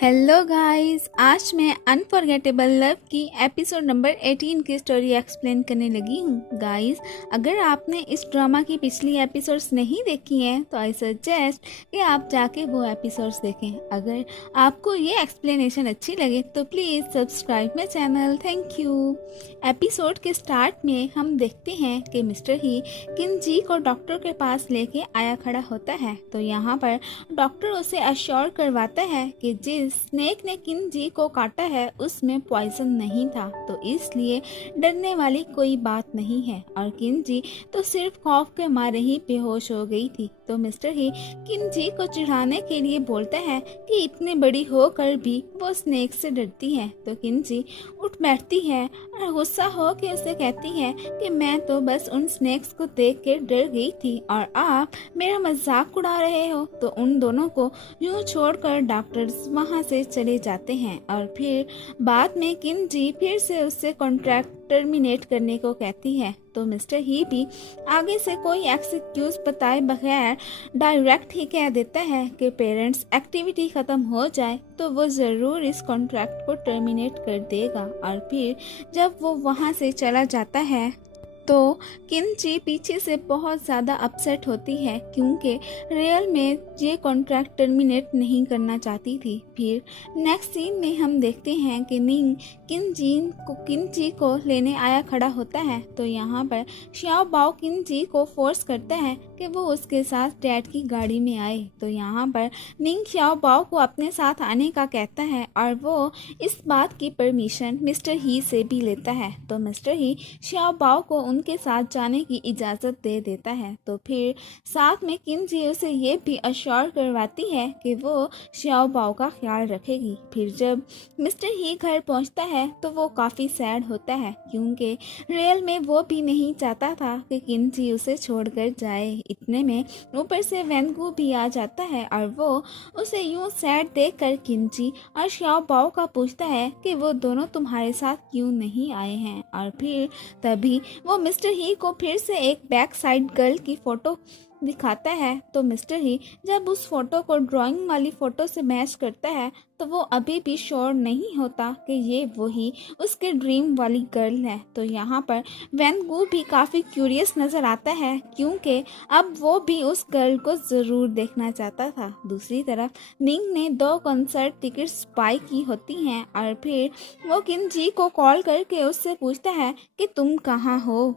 Hello guys, आज मैं unforgettable love की एपिसोड नंबर 18 की स्टोरी एक्सप्लेन करने लगी हूँ। गाइस, अगर आपने इस ड्रामा की पिछली एपिसोड्स नहीं देखी हैं तो आई सजेस्ट कि आप जाके वो एपिसोड्स देखें। अगर आपको ये एक्सप्लेनेशन अच्छी लगे तो please subscribe my channel. Thank you. Episode के स्टार्ट में हम देखते हैं कि मिस्टर ही किनजी को डॉक्टर के पास लेके आया खड़ा होता है। तो यहाँ पर डॉक्टर उसे अश्योर करवाता है कि जिस स्नेक ने किनजी को काटा है उसमें पॉइजन नहीं था, तो इसलिए डरने वाली कोई बात नहीं है। और किनजी तो सिर्फ खौफ के मारे ही बेहोश हो गई थी। तो मिस्टर ही किनजी को चिढ़ाने के लिए बोलता है कि इतने बड़ी होकर भी वो स्नेक से डरती है। तो किनजी उठ बैठती है और गुस्सा हो के उसे कहती है कि मैं तो बस उन स्नेक्स को देख के डर गई थी और आप मेरा मजाक उड़ा रहे हो। तो उन दोनों को यूं छोड़कर डॉक्टर्स वहां से चले जाते हैं। और फिर बाद में किनजी फिर से उससे कॉन्ट्रैक्ट टर्मिनेट करने को कहती है। तो मिस्टर ही भी आगे से कोई एक्सक्यूज बताए बगैर डायरेक्ट ही कह देता है कि पेरेंट्स एक्टिविटी ख़त्म हो जाए तो वो ज़रूर इस कॉन्ट्रैक्ट को टर्मिनेट कर देगा। और फिर जब वो वहाँ से चला जाता है तो किनजी पीछे से बहुत ज़्यादा अपसेट होती है क्योंकि रियल में ये कॉन्ट्रैक्ट टर्मिनेट नहीं करना चाहती थी। फिर नेक्स्ट सीन में हम देखते हैं कि निंग किनजी को लेने आया खड़ा होता है। तो यहाँ पर श्याओ बाओ किनजी को फोर्स करता है कि वो उसके साथ डैड की गाड़ी में आए। तो यहाँ पर निंग श्याओ बाओ को अपने साथ आने का कहता है और वो इस बात की परमिशन मिस्टर ही से भी लेता है। तो मिस्टर ही श्याओ बाओ को उनके साथ जाने की इजाज़त दे देता है। तो फिर साथ में किनजी उसे ये भी अश्योर करवाती है कि वो श्याओ बाओ का ख्याल रखेगी। फिर जब मिस्टर ही घर पहुंचता है तो वो काफ़ी सैड होता है क्योंकि रियल में वो भी नहीं चाहता था कि किनजी उसे छोड़कर जाए। इतने में ऊपर से वेनगू भी आ जाता है और वो उसे यूं सैड देखकर किनजी और श्याओ बाओ का पूछता है कि वो दोनों तुम्हारे साथ क्यों नहीं आए हैं। और फिर तभी वो मिस्टर ही को फिर से एक बैक साइड गर्ल की फ़ोटो दिखाता है। तो मिस्टर ही जब उस फोटो को ड्राइंग वाली फ़ोटो से मैच करता है तो वो अभी भी श्योर नहीं होता कि ये वही उसके ड्रीम वाली गर्ल है। तो यहाँ पर वेनगू भी काफ़ी क्यूरियस नज़र आता है क्योंकि अब वो भी उस गर्ल को ज़रूर देखना चाहता था। दूसरी तरफ निंग ने 2 कॉन्सर्ट टिकट्स बाय की होती हैं और फिर वो किनजी को कॉल करके उससे पूछता है कि तुम कहाँ हो।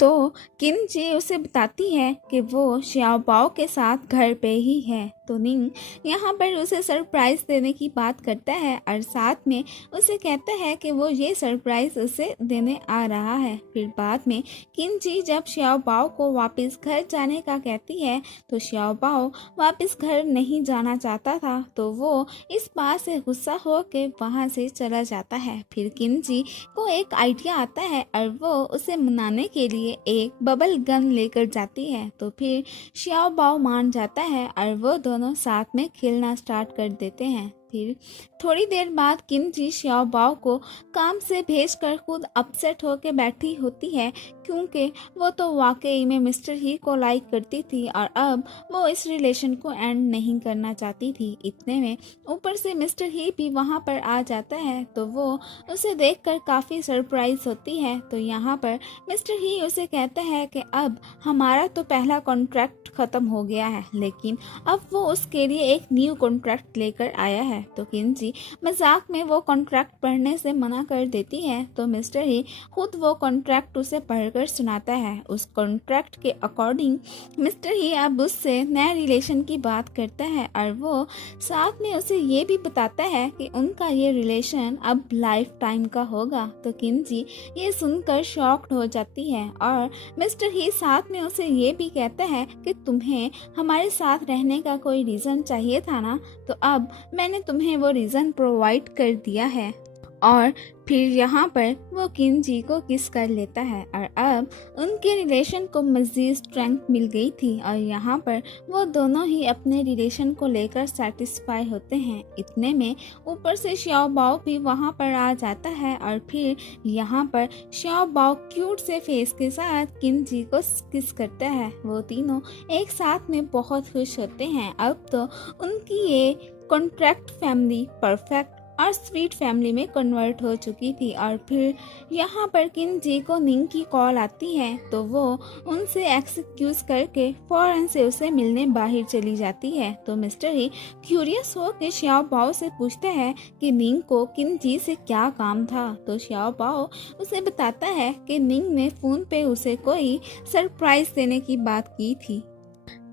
तो किनजी उसे बताती है कि वो श्याओ बाओ के साथ घर पे ही है। तो निंग यहाँ पर उसे सरप्राइज़ देने की बात करता है और साथ में उसे कहता है कि वो ये सरप्राइज़ उसे देने आ रहा है। फिर बाद में किनजी जब श्याओ बाओ को वापस घर जाने का कहती है तो श्याओ बाओ वापस घर नहीं जाना चाहता था, तो वो इस बात से गुस्सा हो के वहाँ से चला जाता है। फिर किनजी को एक आइडिया आता है और वो उसे मनाने के लिए एक बबल गन लेकर जाती है। तो फिर श्याओ बाओ मान जाता है और वो दोनों साथ में खेलना स्टार्ट कर देते हैं। फिर थोड़ी देर बाद किनजी श्याओ बाओ को काम से भेजकर खुद अपसेट होकर बैठी होती है क्योंकि वो तो वाकई में मिस्टर ही को लाइक करती थी और अब वो इस रिलेशन को एंड नहीं करना चाहती थी। इतने में ऊपर से मिस्टर ही भी वहाँ पर आ जाता है तो वो उसे देखकर काफ़ी सरप्राइज होती है। तो यहाँ पर मिस्टर ही उसे कहता है कि अब हमारा तो पहला कॉन्ट्रैक्ट ख़त्म हो गया है, लेकिन अब वो उसके लिए एक न्यू कॉन्ट्रैक्ट लेकर आया है। तो किनजी मजाक में वो कॉन्ट्रैक्ट पढ़ने से मना कर देती है। तो मिस्टर ही खुद वो कॉन्ट्रैक्ट उसे पढ़कर सुनाता है। उस कॉन्ट्रैक्ट के अकॉर्डिंग मिस्टर ही अब उससे नए रिलेशन की बात करता है और वो साथ में उसे ये भी बताता है कि उनका ये रिलेशन अब लाइफ टाइम का होगा। तो किनजी ये सुनकर शॉक्ड हो जाती है और मिस्टर ही साथ में उसे ये भी कहता है कि तुम्हें हमारे साथ रहने का कोई रीज़न चाहिए था ना, तो अब मैंने तुम्हें वो रीज़न प्रोवाइड कर दिया है। और फिर यहाँ पर वो किनजी को किस कर लेता है और अब उनके रिलेशन को मज़ीद स्ट्रेंथ मिल गई थी और यहाँ पर वो दोनों ही अपने रिलेशन को लेकर सेटिस्फाई होते हैं। इतने में ऊपर से श्याओ बाओ भी वहाँ पर आ जाता है और फिर यहाँ पर श्याओ बाओ क्यूट से फेस के साथ किनजी को किस करता है। वो तीनों एक साथ में बहुत खुश होते हैं। अब तो उनकी ये कॉन्ट्रैक्ट फैमिली परफेक्ट और स्वीट फैमिली में कन्वर्ट हो चुकी थी। और फिर यहाँ पर किन जी को निंग की कॉल आती है तो वो उनसे एक्सक्यूज करके फौरन से उसे मिलने बाहर चली जाती है। तो मिस्टर ही क्यूरियस हो के श्याओ बाओ से पूछता है कि निंग को किन जी से क्या काम था। तो श्याओ बाओ उसे बताता है कि निंग ने फ़ोन पे उसे कोई सरप्राइज देने की बात की थी।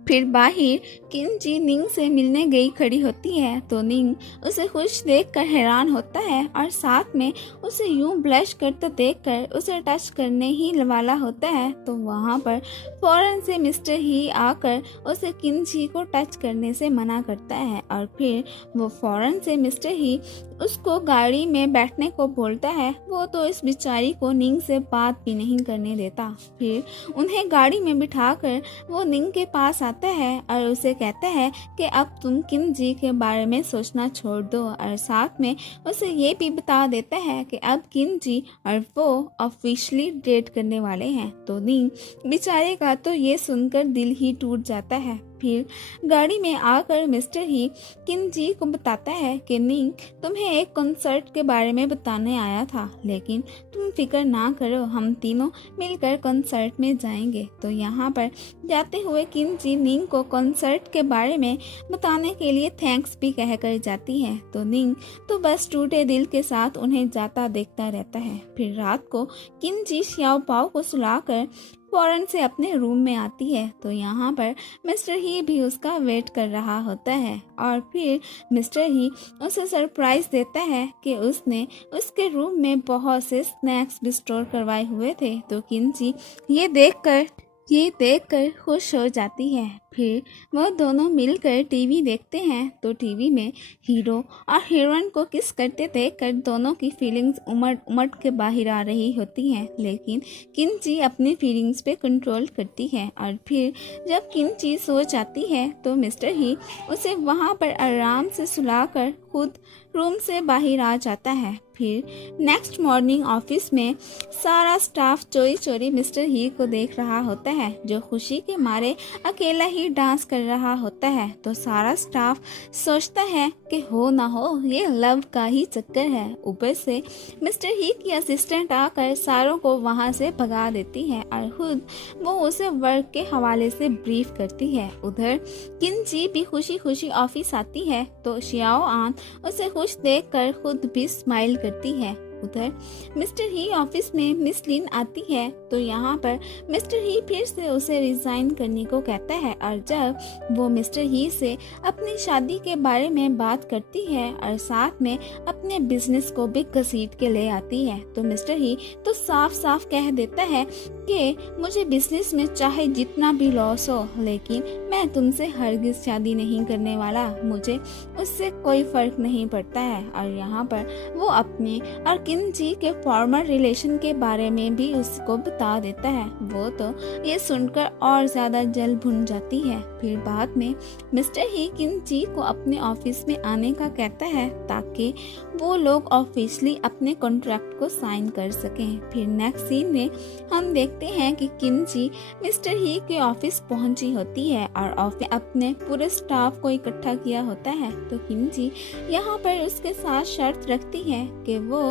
फिर बाहर किन जी निंग से मिलने गई खड़ी होती है तो निंग उसे खुश देखकर हैरान होता है और साथ में उसे यूं ब्लश करते देखकर उसे टच करने ही वाला होता है। तो वहाँ पर फौरन से मिस्टर ही आकर उसे किन जी को टच करने से मना करता है और फिर वो फौरन से मिस्टर ही उसको गाड़ी में बैठने को बोलता है। वो तो इस बेचारी को निंग से बात भी नहीं करने देता। फिर उन्हें गाड़ी में बिठाकर वो निंग के पास आता है और उसे कहता है कि अब तुम किन जी के बारे में सोचना छोड़ दो और साथ में उसे ये भी बता देता है कि अब किन जी और वो ऑफिशियली डेट करने वाले हैं। तो निंग बेचारे का तो ये सुनकर दिल ही टूट जाता है। फिर गाड़ी में आकर मिस्टर ही किन जी को बताता है कि निंग तुम्हें एक कॉन्सर्ट के बारे में बताने आया था, लेकिन तुम फिक्र ना करो, हम तीनों मिलकर कॉन्सर्ट में जाएंगे। तो यहाँ पर जाते हुए किन जी निंग को कॉन्सर्ट के बारे में बताने के लिए थैंक्स भी कहकर जाती है। तो निंग तो बस टूटे दिल के साथ उन्हें जाता देखता रहता है। फिर रात को किन जी श्याओ पाओ को सुलाकर फौरन से अपने रूम में आती है। तो यहाँ पर मिस्टर ही भी उसका वेट कर रहा होता है और फिर मिस्टर ही उसे सरप्राइज देता है कि उसने उसके रूम में बहुत से स्नैक्स भी स्टोर करवाए हुए थे। तो किंची ये देखकर खुश हो जाती है। फिर वह दोनों मिलकर टीवी देखते हैं। तो टीवी में हीरो और हीरोइन को किस करते देखकर दोनों की फीलिंग्स उमड़ के बाहर आ रही होती हैं, लेकिन किंची अपनी फीलिंग्स पे कंट्रोल करती है। और फिर जब किंची सो जाती है तो मिस्टर ही उसे वहाँ पर आराम से सुलाकर खुद रूम से बाहर आ जाता है। फिर नेक्स्ट मॉर्निंग ऑफिस में सारा स्टाफ चोरी चोरी मिस्टर ही को देख रहा होता है, जो खुशी के मारे अकेला ही डांस कर रहा होता है। तो सारा स्टाफ सोचता है कि हो ना हो ये लव का ही चक्कर है। ऊपर से मिस्टर ही की असिस्टेंट आकर सारों को वहां से भगा देती है और खुद वो उसे वर्क के हवाले से ब्रीफ करती है। उधर किंची भी खुशी खुशी ऑफिस आती है तो शियाओ आन उसे खुश देखकर खुद भी स्माइल करती है। उधर मिस्टर ही ऑफिस में मिस लिन आती है तो यहाँ पर मिस्टर ही फिर से उसे रिजाइन करने को कहता है और जब वो मिस्टर ही से अपनी शादी के बारे में बात करती है और साथ में अपने बिजनेस को भी घसीट के ले आती है तो मिस्टर ही तो साफ साफ कह देता है कि मुझे बिजनेस में चाहे जितना भी लॉस हो, लेकिन मैं तुमसे हरगिज शादी नहीं करने वाला, मुझे उससे कोई फर्क नहीं पड़ता है। और यहाँ पर वो अपने और किंची के फॉर्मर रिलेशन के बारे में भी उसको बता देता है। वो तो ये सुनकर और ज्यादा जल भुन जाती है। फिर बाद में मिस्टर ही किंची को अपने ऑफिस में आने का कहता है ताकि वो लोग ऑफिशियली अपने कॉन्ट्रैक्ट को साइन कर सकें। फिर नेक्स्ट सीन में हम देखते हैं कि किंची मिस्टर ही के ऑफिस पहुंची होती है और ऑफिस अपने पूरे स्टाफ को इकट्ठा किया होता है। तो किंची यहाँ पर उसके साथ शर्त रखती है कि वो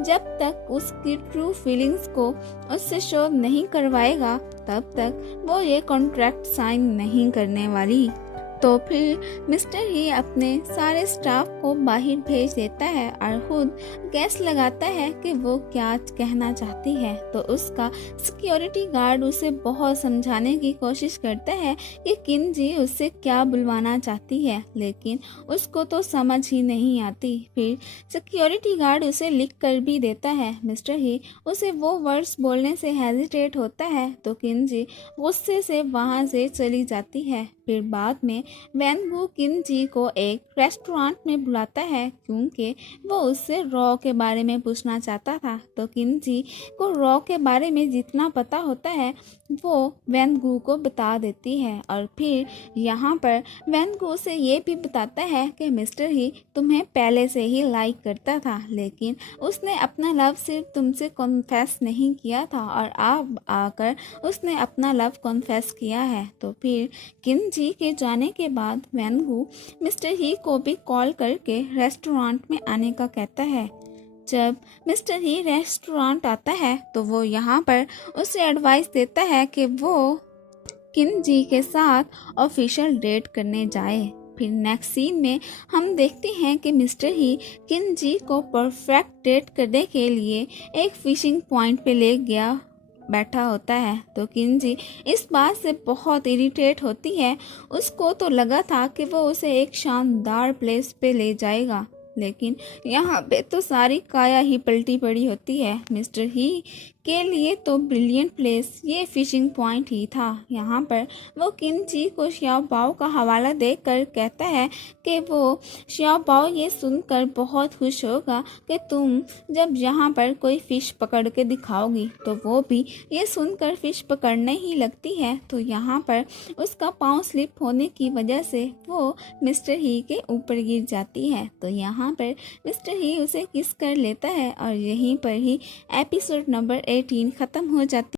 जब तक उसकी ट्रू फीलिंग्स को उससे शो नहीं करवाएगा तब तक वो ये कॉन्ट्रैक्ट साइन नहीं करने वाली। तो फिर मिस्टर ही अपने सारे स्टाफ को बाहर भेज देता है और खुद गैस लगाता है कि वो क्या कहना चाहती है। तो उसका सिक्योरिटी गार्ड उसे बहुत समझाने की कोशिश करता है कि किंची उससे क्या बुलवाना चाहती है, लेकिन उसको तो समझ ही नहीं आती। फिर सिक्योरिटी गार्ड उसे लिख कर भी देता है। मिस्टर ही उसे वो वर्ड्स बोलने से हेजिटेट होता है तो किंची गुस्से से वहाँ से चली जाती है। फिर बाद में वैनबू किंची को एक रेस्टोरेंट में बुलाता है क्योंकि वो उससे रॉ के बारे में पूछना चाहता था। तो किंची को रॉ के बारे में जितना पता होता है वो वैन गू को बता देती है और फिर यहाँ पर वैन गू से ये भी बताता है कि मिस्टर ही तुम्हें पहले से ही लाइक करता था, लेकिन उसने अपना लव सिर्फ तुमसे कॉन्फेस नहीं किया था और अब आकर उसने अपना लव कॉन्फेस किया है। तो फिर किन जी के जाने के बाद वैन गू मिस्टर ही को भी कॉल करके रेस्टोरेंट में आने का कहता है। जब मिस्टर ही रेस्टोरेंट आता है तो वो यहाँ पर उसे एडवाइस देता है कि वो किन जी के साथ ऑफिशियल डेट करने जाए। फिर नेक्स्ट सीन में हम देखते हैं कि मिस्टर ही किन जी को परफेक्ट डेट करने के लिए एक फिशिंग पॉइंट पे ले गया बैठा होता है। तो किन जी इस बात से बहुत इरिटेट होती है। उसको तो लगा था कि वो उसे एक शानदार प्लेस पे ले जाएगा, लेकिन यहाँ पे तो सारी काया ही पलटी पड़ी होती है। मिस्टर ही के लिए तो ब्रिलियंट प्लेस ये फिशिंग पॉइंट ही था। यहाँ पर वो किन जी को श्याओ बाओ का हवाला देकर कहता है कि वो श्याओ बाओ ये सुनकर बहुत खुश होगा कि तुम जब यहाँ पर कोई फ़िश पकड़ के दिखाओगी तो वो भी ये सुनकर फ़िश पकड़ने ही लगती है। तो यहाँ पर उसका पाँव स्लिप होने की वजह से वो मिस्टर ही के ऊपर गिर जाती है। तो यहाँ पर मिस्टर ही उसे किस कर लेता है और यहीं पर ही एपिसोड नंबर 18 ख़त्म हो जाती